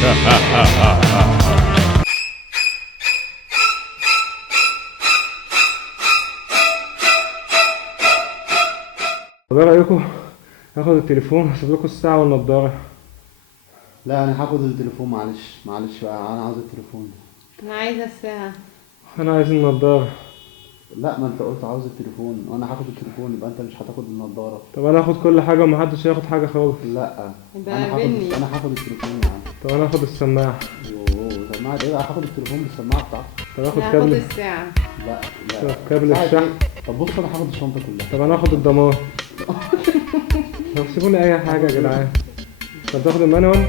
طب ايه رايكم هاخد التليفون واسيب لكم الساعه والنضاره؟ لا انا هاخد التليفون، معلش بقى، انا عاوز التليفون. انا عايزه الساعه. انا عايز النضاره. لا ما انت قلت عاوز التليفون وانا هاخد التليفون، يبقى انت مش هتاخد النضاره. طب انا هاخد كل حاجه ومحدش هياخد حاجه خالص. لا يبقى انا قابلني. هاخد التليفون يا عم. طب انا هاخد السماعه. اوه سماعه ايه بقى؟ هاخد التليفون بالسماعه بتاعته. طب هاخد هاخد كابل. الساعه. لا طب كابل ساعة الشحن. إيه؟ طب بص انا هاخد الشنطه كلها. طب انا هاخد الضمان. طب سيبوني اي حاجه يا جدعان. طب تاخد المانيوال.